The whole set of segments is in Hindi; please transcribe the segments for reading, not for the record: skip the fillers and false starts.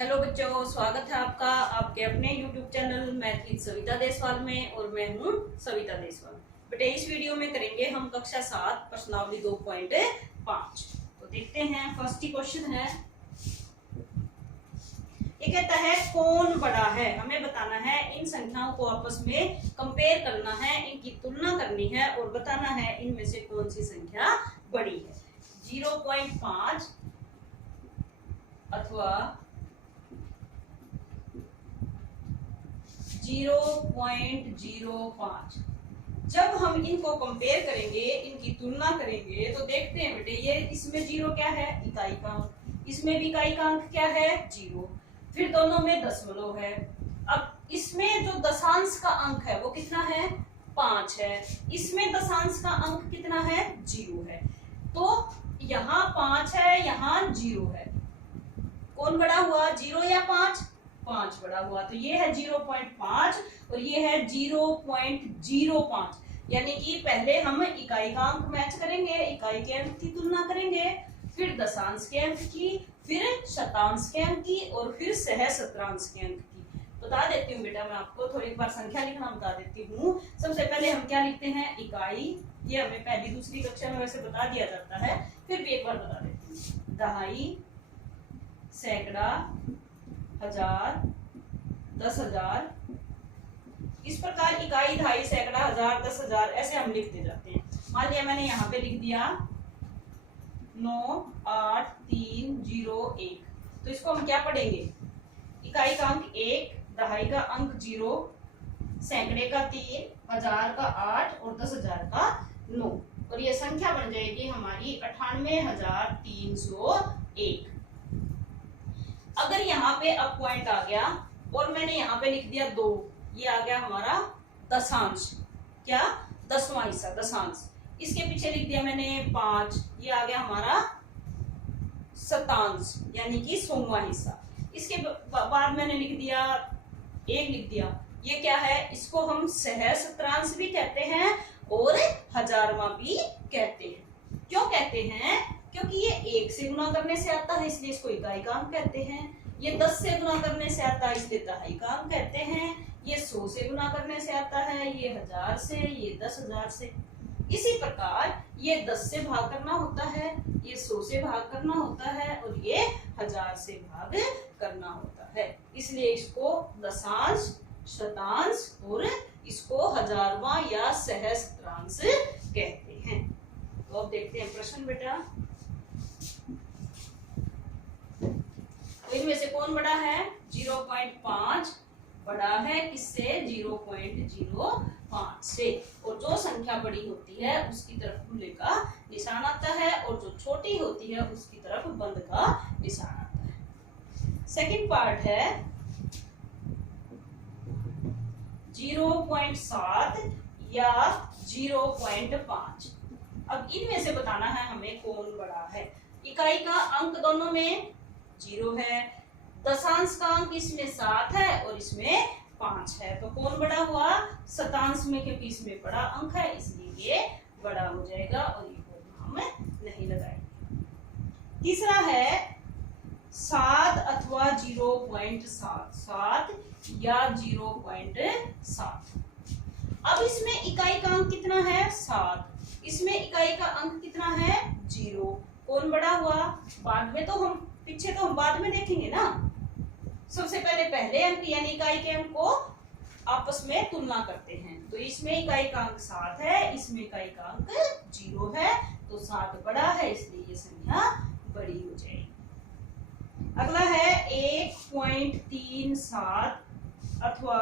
हेलो बच्चों, स्वागत है आपका आपके अपने YouTube channel math with Savita Deswal में। और मैं हूँ सविता देसवाल। बेटे इस वीडियो में करेंगे हम कक्षा 7 प्रश्नावली 2.5। तो देखते हैं, फर्स्ट ही क्वेश्चन है। ये कहता है कौन बड़ा है। हमें बताना है, इन संख्याओं को आपस में कंपेयर करना है, इनकी तुलना करनी है और बताना है इनमें से कौन सी संख्या बड़ी है। 0.5 अथवा 0.05। जब हम इनको कंपेयर करेंगे, इनकी तुलना करेंगे, तो देखते हैं बेटे ये इसमें जीरो क्या है, इकाई का अंक, इसमें भी इकाई का अंक क्या है, जीरो। फिर दोनों में दशमलव है। अब इसमें जो दशांश का अंक है वो कितना है, 5 है। इसमें दशांश का अंक कितना है, 0 है। तो यहाँ 5 है, यहाँ 0 है। कौन बड़ा हुआ, 0 या 5? 5 बड़ा हुआ। तो ये है 0.5 और ये है 0.05। यानी कि पहले हम इकाई का अंक मैच करेंगे, इकाई के अंक की तुलना करेंगे, फिर दशांश के अंक की, फिर शतांश के अंक की और फिर सहस्त्रांश के अंक की। बता देती हूँ बेटा, मैं आपको थोड़ी बार संख्या लिखना बता देती हूँ। सबसे पहले हम क्या लिखते हैं, इकाई। ये हमें पहली दूसरी कक्षा में वैसे बता दिया जाता है, फिर भी एक बार बता देती हूँ। दहाई, सैकड़ा, हजार, 10,000। इस प्रकार इकाई, दहाई, सैकड़ा, हजार, 10,000 ऐसे हम लिखते जाते हैं। मान लिया मैंने यहाँ पे लिख दिया 98301। तो इसको हम क्या पढ़ेंगे, इकाई का अंक 1, दहाई का अंक 0, सैकड़े का 3, हजार का 8 और 10,000 का 9। और ये संख्या बन जाएगी हमारी 98,301। अगर यहाँ पे अब पॉइंट आ गया और मैंने यहाँ पे लिख दिया 2, ये आ गया हमारा दशांश, क्या, 10वां हिस्सा, दशांश। इसके पीछे लिख दिया मैंने 5, ये आ गया हमारा शतांश यानी कि 100वां हिस्सा। इसके बाद मैंने लिख दिया 1, लिख दिया, ये क्या है, इसको हम सहस्त्रांश भी कहते हैं और हजारवां भी कहते हैं। क्यों कहते हैं, क्योंकि ये 1 से गुना करने से आता है इसलिए इसको इकाई का अंक कहते हैं। ये 10 से गुना करने से आता है इसलिए दहाई का अंक कहते हैं। ये 100 से गुना करने से आता है, ये 1000 से, ये 10,000 से। इसी प्रकार ये 10 से भाग करना होता है, ये 100 से भाग करना होता है और ये 1000 से भाग करना होता है। इसलिए इसको दशांश, शतांश और इसको हजारवां या सहस्त्रांश कहते हैं। तो अब देखते हैं प्रश्न बेटा। तो इनमें से कौन बड़ा है, 0.5 बड़ा है किससे, 0.05 से। और जो संख्या बड़ी होती है उसकी तरफ खुले का निशान आता है और जो छोटी होती है उसकी तरफ बंद का निशान आता है। सेकंड पार्ट है 0.7 या 0.5। अब इनमें से बताना है हमें कौन बड़ा है। इकाई का अंक दोनों में 0 है, दशांश का अंक इसमें 7 है और इसमें 5 है। तो कौन बड़ा हुआ, शतांश में, क्योंकि इसमें बड़ा अंक है इसलिए ये बड़ा हो जाएगा और ये हम नहीं लगाएंगे। तीसरा है 7 अथवा 0.7, 7 या 0.7। अब इसमें इकाई का अंक कितना है, 7। इसमें इकाई का अंक कितना है, 0। कौन बड़ा हुआ, बाद में तो हम पीछे तो हम बाद में देखेंगे ना। सबसे पहले अंक यानी इकाई के अंक को आपस में तुलना करते हैं। तो इसमें इकाई का अंक 7 है, इसमें इकाई का अंक 0 है। तो 7 बड़ा है इसलिए ये संख्या बड़ी हो जाएगी। अगला है 1.37 अथवा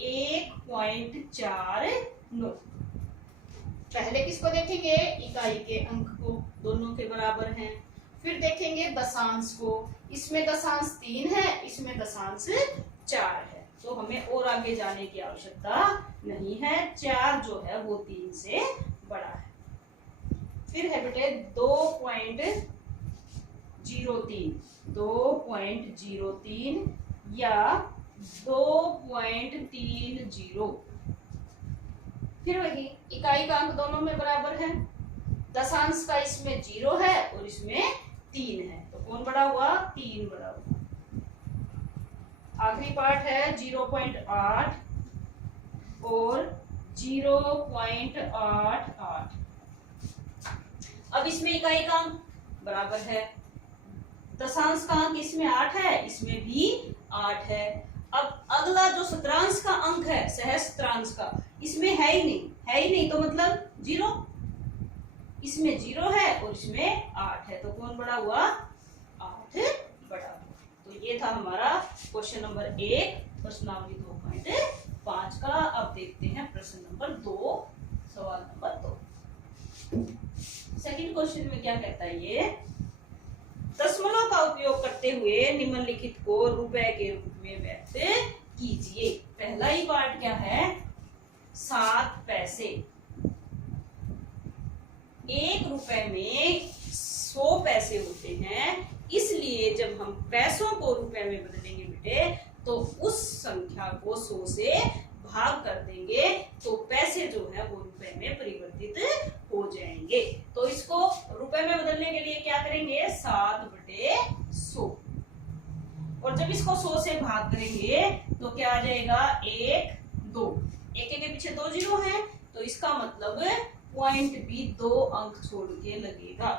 1.49। पहले किसको देखेंगे, इकाई के अंक को, दोनों के बराबर हैं। फिर देखेंगे दशांश को, इसमें दशांश 3 है, इसमें दशांश 4 है। तो हमें और आगे जाने की आवश्यकता नहीं है, 4 जो है वो 3 से बड़ा है। फिर है बेटे 2.03 या 2.30। फिर वही इकाई का अंक दोनों में बराबर है, दशांश का इसमें 0 है और इसमें 3 है। तो कौन बड़ा हुआ, 3 बड़ा हुआ। आखिरी पार्ट है 0.8 और 0.88। अब इसमें इकाई का अंक बराबर है, दशांश का अंक इसमें 8 है, इसमें भी 8 है। अब अगला जो शतरांश का अंक है, सहस्त्रांश का, इसमें है ही नहीं, तो मतलब 0। इसमें 0 है और इसमें 8 है, तो कौन बड़ा हुआ? 8 बड़ा हुआ। तो ये था हमारा क्वेश्चन नंबर 1 प्रश्नावली 2.5 का। अब देखते हैं प्रश्न नंबर 2, सवाल नंबर 2। सेकंड क्वेश्चन में क्या कहता है ये? दशमलव का उपयोग करते हुए निम्नलिखित को रुपए के रूप में व्यक्त कीजिए। पहला ही पार्ट क्या है? 7 पैसे। 1 रुपए में 100 पैसे होते हैं, इसलिए जब हम पैसों को रुपए में बदलेंगे बेटे, तो उस संख्या को 100 से भाग कर देंगे, तो पैसे जो है वो रुपए में परिवर्तित हो जाएंगे। तो इसको रुपए में बदलने के लिए क्या करेंगे? 7/100। और जब इसको 100 से भाग करेंगे तो क्या आ जाएगा? 1, 2। 1 के पीछे 2 जीरो है, तो इसका मतलब पॉइंट भी 2 अंक छोड़ के लगेगा।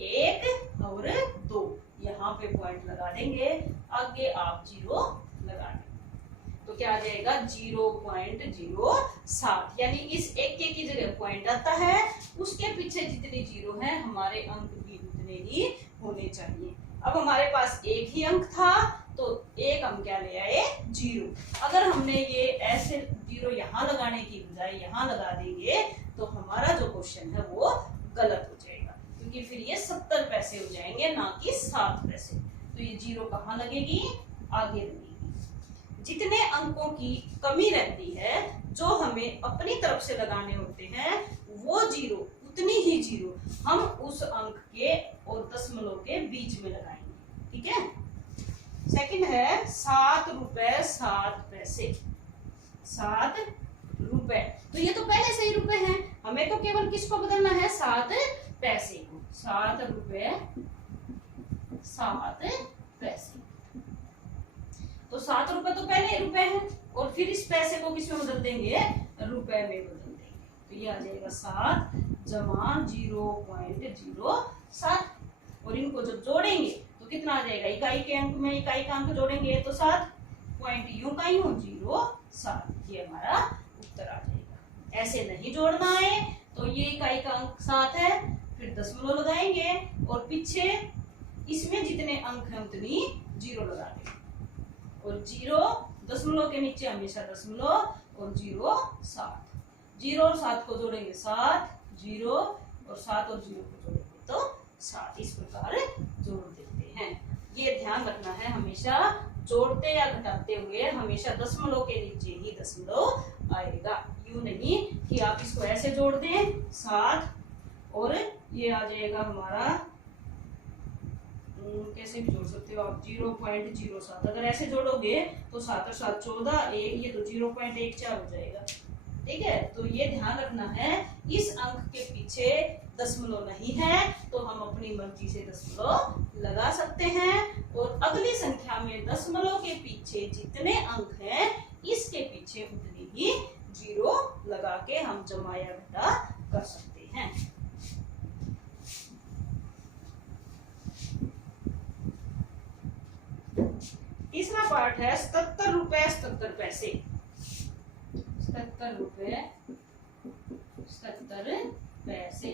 1 और 2 यहाँ पे पॉइंट लगा देंगे, आगे आप 0 लगा देंगे, तो क्या आ जाएगा? 0.07। यानी इस 1 की जगह पॉइंट आता है, उसके पीछे जितने जीरो हैं हमारे अंक भी उतने ही होने चाहिए। अब हमारे पास एक ही अंक था, तो एक हम क्या ले आए? 0। अगर हमने ये ऐसे 0 यहाँ लगाने की बजाय यहाँ लगा देंगे, तो हमारा जो क्वेश्चन है वो गलत हो जाएगा, क्योंकि फिर ये 70 पैसे हो जाएंगे, ना कि 7 पैसे। तो ये 0 कहाँ लगेगी? आगे लगेगी। जितने अंकों की कमी रहती है, जो हमें अपनी तरफ से लगाने होते हैं, वो 0, उतनी ही 0 हम उस अंक के और दशमलव के बीच में लगाएंगे। ठीक है। सेकंड है 7 रुपए 7 पैसे। 7 रुपए, तो ये तो पहले से ही रुपए हैं, हमें तो केवल किसको बदलना है? 7 पैसे को। 7 रुपए 7 पैसे, तो 7 रुपए तो पहले रुपए हैं, और फिर इस पैसे को किसमें बदल देंगे? रुपए में बदल देंगे। तो ये आ जाएगा 7 जमा 0.07। और इनको जब जोड़ेंगे तो कितना आ जाएगा? इकाई के अंक में इकाई का अंक जोड़ेंगे तो 7, पॉइंट यूं का यूं 0.7। ये हमारा उत्तर आ जाएगा। ऐसे नहीं जोड़ना है, तो ये इकाई का अंक 7 है, फिर दशमलव लगाएंगे और पीछे इसमें जितने अंक हैं उतनी 0 लगा देंगे। और 0 दशमलव के नीचे हमेशा दशमलव, और 0.7। 0 और 7 को जोड़ेंगे 7, 0 और 7 और 0 को जोड़ेंगे तो 7। इस प्रकार जोड़ देते हैं। ये ध्यान रखना है, हमेशा जोड़ते या घटाते हुए हमेशा दशमलव के नीचे ही दशमलव आएगा। यूं नहीं कि आप इसको ऐसे जोड़ दें 7 और ये आ जाएगा हमारा, कैसे भी जोड़ सकते हो आप, 0.07। अगर ऐसे जोड़ोगे तो 7 और 7 14, ये तो 0.14 हो जाएगा। ठीक है, तो ये ध्यान रखना है, इस अंक के पीछे दशमलव नहीं है तो हम अपनी मर्जी से दशमलव लगा सकते हैं, और अगली संख्या में दशमलव के पीछे जितने अंक हैं इसके पीछे उतनी ही 0 लगा के हम जमा या घटा कर सकते हैं। तीसरा पार्ट है 77 रुपए 77 पैसे। 77 रुपए 77 पैसे।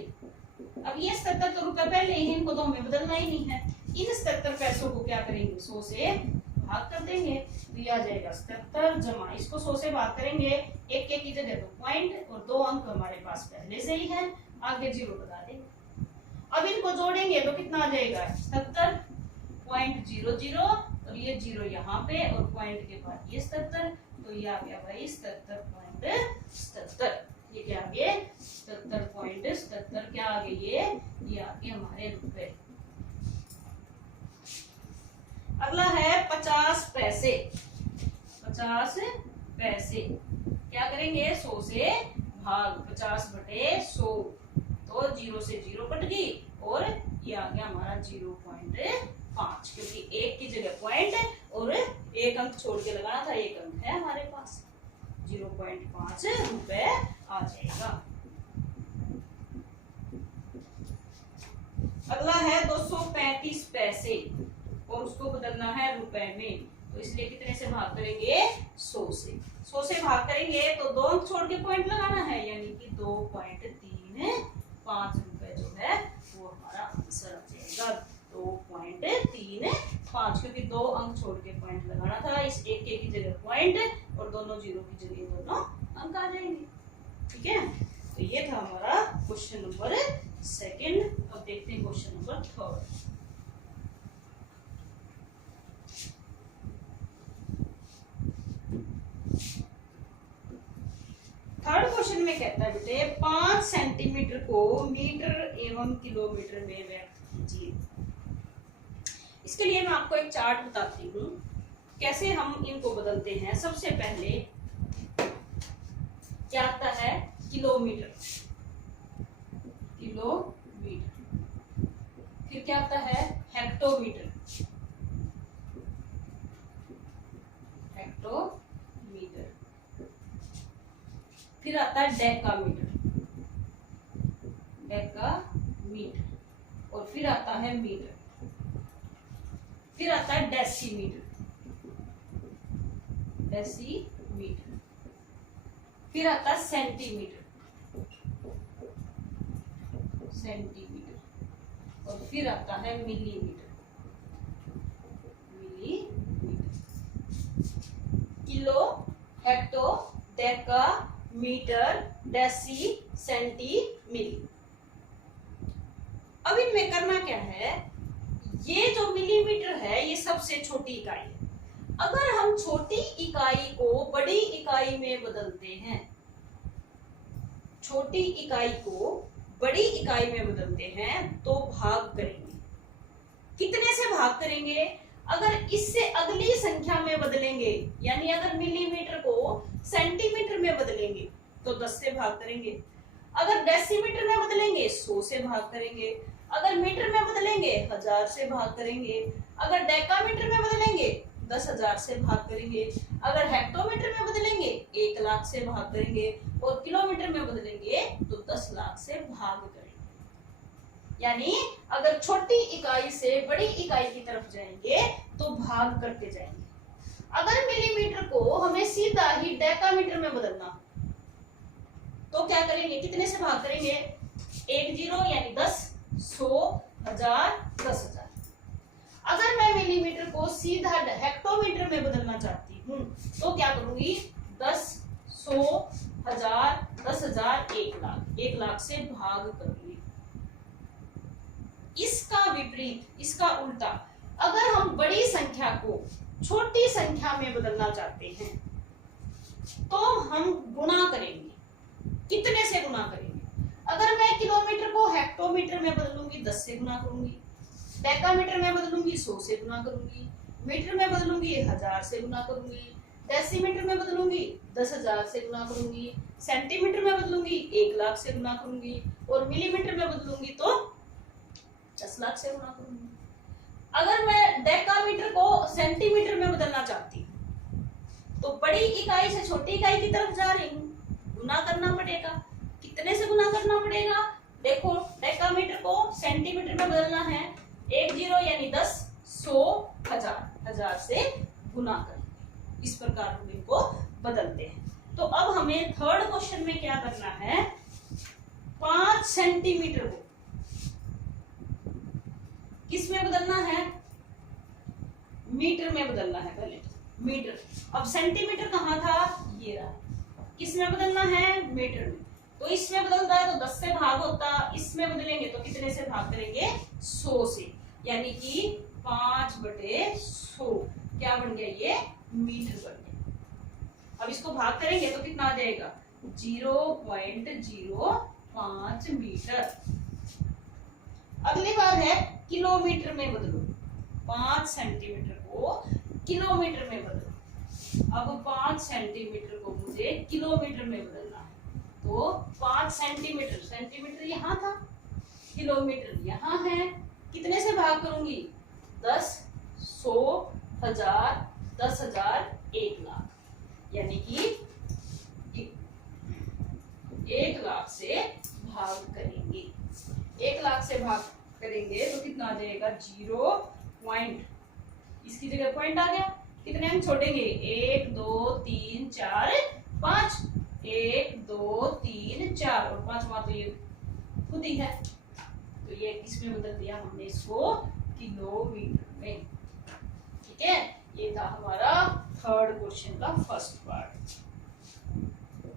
अब ये 77 तो रुपए पहले ही, इनको तो हमें बदलना ही नहीं है। इन 77 पैसों को क्या करेंगे? 100 से भाग कर देंगे, तो ये आ जाएगा 77 जमा, इसको 100 से भाग करेंगे, एक की जगह तो पॉइंट, और 2 अंक हमारे पास पहले से ही है, आगे 0 लगा देंगे। अब इनको जोड़ेंगे तो कितना आ जाएगा? 77.00, और ये 0 यहाँ पे, और पॉइंट के बाद ये 77, तो ये आ गया भाई 77.77। ये क्या आ गया? 77.77 क्या आ गए? ये आ गए हमारे रुपए। अगला है 50 पैसे। 50 पैसे क्या करेंगे? 100 से भाग, 50/100, तो 0 से 0 कट गई, और ये आ गया हमारा 0.5, क्योंकि 1 की जगह पॉइंट और एक अंक छोड़ के लगाना था, एक अंक है हमारे पास, 0.5 रुपए आ जाएगा। अगला है 235 पैसे और उसको बदलना है रुपए में, तो इसलिए कितने से भाग करेंगे? 100 से। 100 से भाग करेंगे तो 2 अंक छोड़ के पॉइंट लगाना है, यानी कि 2.35 रुपए जो है वो हमारा आंसर आ जाएगा। 2.35, क्योंकि 2 अंक छोड़ के पॉइंट लगाना था, इस एक के की जगह पॉइंट और दोनों जीरो की जगह दोनों अंक आ जाएंगे। ठीक है, तो ये था हमारा क्वेश्चन नंबर सेकंड। अब देखते हैं question number third. Third question में कहता है बेटे 5 सेंटीमीटर को मीटर एवं किलोमीटर में व्यक्त कीजिए। इसके लिए मैं आपको एक चार्ट बताती हूँ कैसे हम इनको बदलते हैं। सबसे पहले क्या आता है? Kilometre, kilometre. फिर क्या आता है? Hectometre, hectometre. फिर आता है डेकामीटर, डेकामीटर। और फिर आता है मीटर। फिर आता है डेसीमीटर, डेसीमीटर। फिर आता है सेंटीमीटर, सेंटीमीटर। और फिर आता है millimetre, millimetre. Kilo, hecto, deca, metre, deci, centi, milli. अब इनमें करना क्या है? ये जो मिलीमीटर है ये सबसे छोटी इकाई है। अगर हम छोटी इकाई को बड़ी इकाई में बदलते हैं, छोटी इकाई को बड़ी इकाई में बदलते हैं तो भाग करेंगे। कितने से भाग करेंगे? अगर इससे अगली संख्या में बदलेंगे, यानी अगर मिलीमीटर को सेंटीमीटर में बदलेंगे तो 10 से भाग करेंगे। अगर डेसीमीटर में बदलेंगे 100 से भाग करेंगे। अगर मीटर में बदलेंगे 1000 से भाग करेंगे। अगर डेकामीटर में बदलेंगे 10,000 से भाग करेंगे। अगर हेक्टोमीटर में बदलेंगे 1 लाख से भाग करेंगे। और किलोमीटर में बदलेंगे तो 10 लाख से भाग करेंगे। यानी अगर छोटी इकाई से बड़ी इकाई की तरफ जाएंगे तो भाग करते जाएंगे। अगर मिलीमीटर को हमें सीधा ही डेकामीटर में बदलना तो क्या करेंगे? कितने से भाग करेंगे? 1 जीरो यानी 10, 100, 1000, 10,000। अगर मैं मिलीमीटर को सीधा हेक्टोमीटर में बदलना चाहती हूँ तो क्या करूंगी? 10, 100, 1000, 10,000, 1 लाख। 1 लाख से भाग करूंगी। इसका विपरीत, इसका उल्टा, अगर हम बड़ी संख्या को छोटी संख्या में बदलना चाहते हैं तो हम गुणा करेंगे। कितने से गुणा करेंगे? अगर मैं किलोमीटर को हेक्टोमीटर में बदलूंगी 10 से गुणा करूंगी। डेकामीटर में बदलूंगी 100 से गुणा करूंगी। मीटर में बदलूंगी 1000 से गुणा करूंगी। डेसीमीटर में बदलूंगी 10,000 से गुणा करूंगी। सेंटीमीटर में बदलूंगी 1 लाख से गुणा करूंगी। और मिलीमीटर में बदलूंगी तो 10 लाख से गुणा करूंगी। अगर मैं डेकामीटर को सेंटीमीटर में बदलना चाहती हूँ तो बड़ी इकाई से छोटी इकाई की तरफ जा रही हूँ, गुना करना पड़ेगा। कितने से गुना करना पड़ेगा? देखो, डेकामीटर को सेंटीमीटर में बदलना है, 1 जीरो यानी 10, 100, 1000, 1000 से गुना करेंगे। इस प्रकार हम इनको बदलते हैं। तो अब हमें थर्ड क्वेश्चन में क्या करना है? 5 सेंटीमीटर को किस में बदलना है? मीटर में बदलना है पहले, मीटर। अब सेंटीमीटर कहाँ था? ये रहा। किस में बदलना है? मीटर में। तो इसमें बदलता है तो 10 से भाग होता, इसमें बदलेंगे तो कितने से भाग करेंगे? 100 से। यानी कि 5/100 क्या बन गया? ये मीटर बन गया। अब इसको भाग करेंगे तो कितना आ जाएगा? 0.05 मीटर। अगली बार है किलोमीटर में बदलो। 5 सेंटीमीटर को किलोमीटर में बदलो। अब 5 सेंटीमीटर को मुझे किलोमीटर में बदलना है। तो 5 सेंटीमीटर, सेंटीमीटर यहाँ था, किलोमीटर यहाँ है। कितने से भाग करूंगी? 10, 100, 1000, 10,000 1,00,000, यानी कि 1,00,000 से भाग करेंगे। 1,00,000 से भाग करेंगे तो कितना आ जाएगा? 0 पॉइंट, इसकी जगह पॉइंट आ गया। कितने अंक छोड़ेंगे? 1 2 3 4 5, 1 2 3 4 और 5वां तो ये खुद ही है, तो ये किसमें बदल दिया हमने? इसको किलोमीटर में। ठीक है, ये था हमारा थर्ड क्वेश्चन का फर्स्ट पार्ट।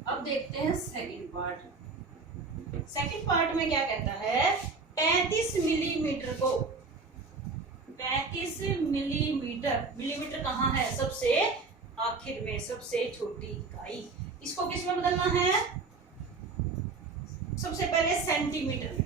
अब देखते हैं सेकंड पार्ट। सेकंड पार्ट में क्या कहता है? 35 मिलीमीटर को, 35 मिलीमीटर, मिलीमीटर कहाँ है? सबसे आखिर में, सबसे छोटी इकाई। इसको किस में बदलना है? सबसे पहले सेंटीमीटर में।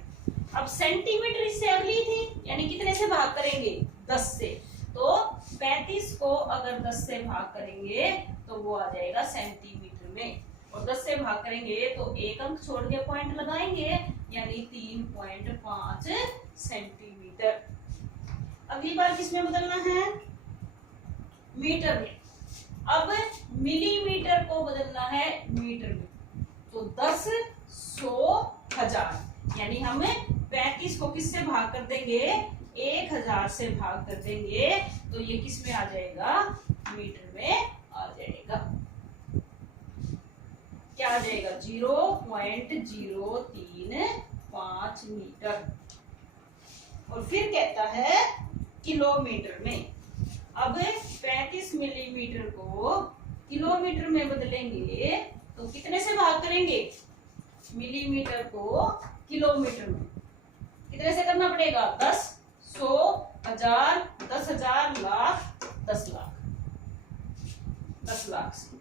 अब सेंटीमीटर इससे अगली थी, यानी कितने से भाग करेंगे? 10 से। तो 35 को अगर 10 से भाग करेंगे तो वो आ जाएगा सेंटीमीटर में, और 10 से भाग करेंगे तो एक अंक छोड़ के पॉइंट लगाएंगे, यानी 3.5 सेंटीमीटर। अगली बार किसमें बदलना है? मीटर में। अब मिलीमीटर को बदलना है मीटर में, तो 10 100 1000, यानी हम 35 को किससे भाग कर देंगे? 1000 से भाग कर देंगे, तो ये किस में आ जाएगा? मीटर में आ जाएगा। क्या आ जाएगा? 0.035 मीटर। और फिर कहता है किलोमीटर में। अब 35 मिलीमीटर को किलोमीटर में बदलेंगे तो कितने से भाग करेंगे? मिलीमीटर को किलोमीटर में कितने से करना पड़ेगा? 10 100 1000 10,000 लाख 10 लाख, 10 लाख से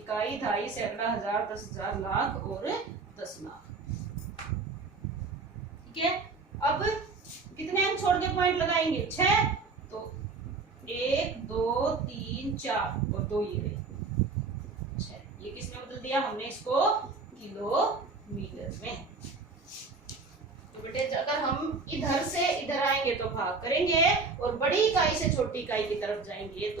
इकाई, ढाई, सैकड़ा, हजार, 10,000 लाख और 10 लाख। ठीक है, अब कितने अंक छोड़ के पॉइंट लगाएंगे? 6, तो 1 2 3 4 और 2 ये रहे 6। ये किसमें बदल दिया हमने? इसको किलोमीटर में। तो बेटे अगर हम इधर से इधर आएंगे तो भाग करेंगे, और बड़ी इकाई से छोटी इकाई की तरफ जाएंगे तो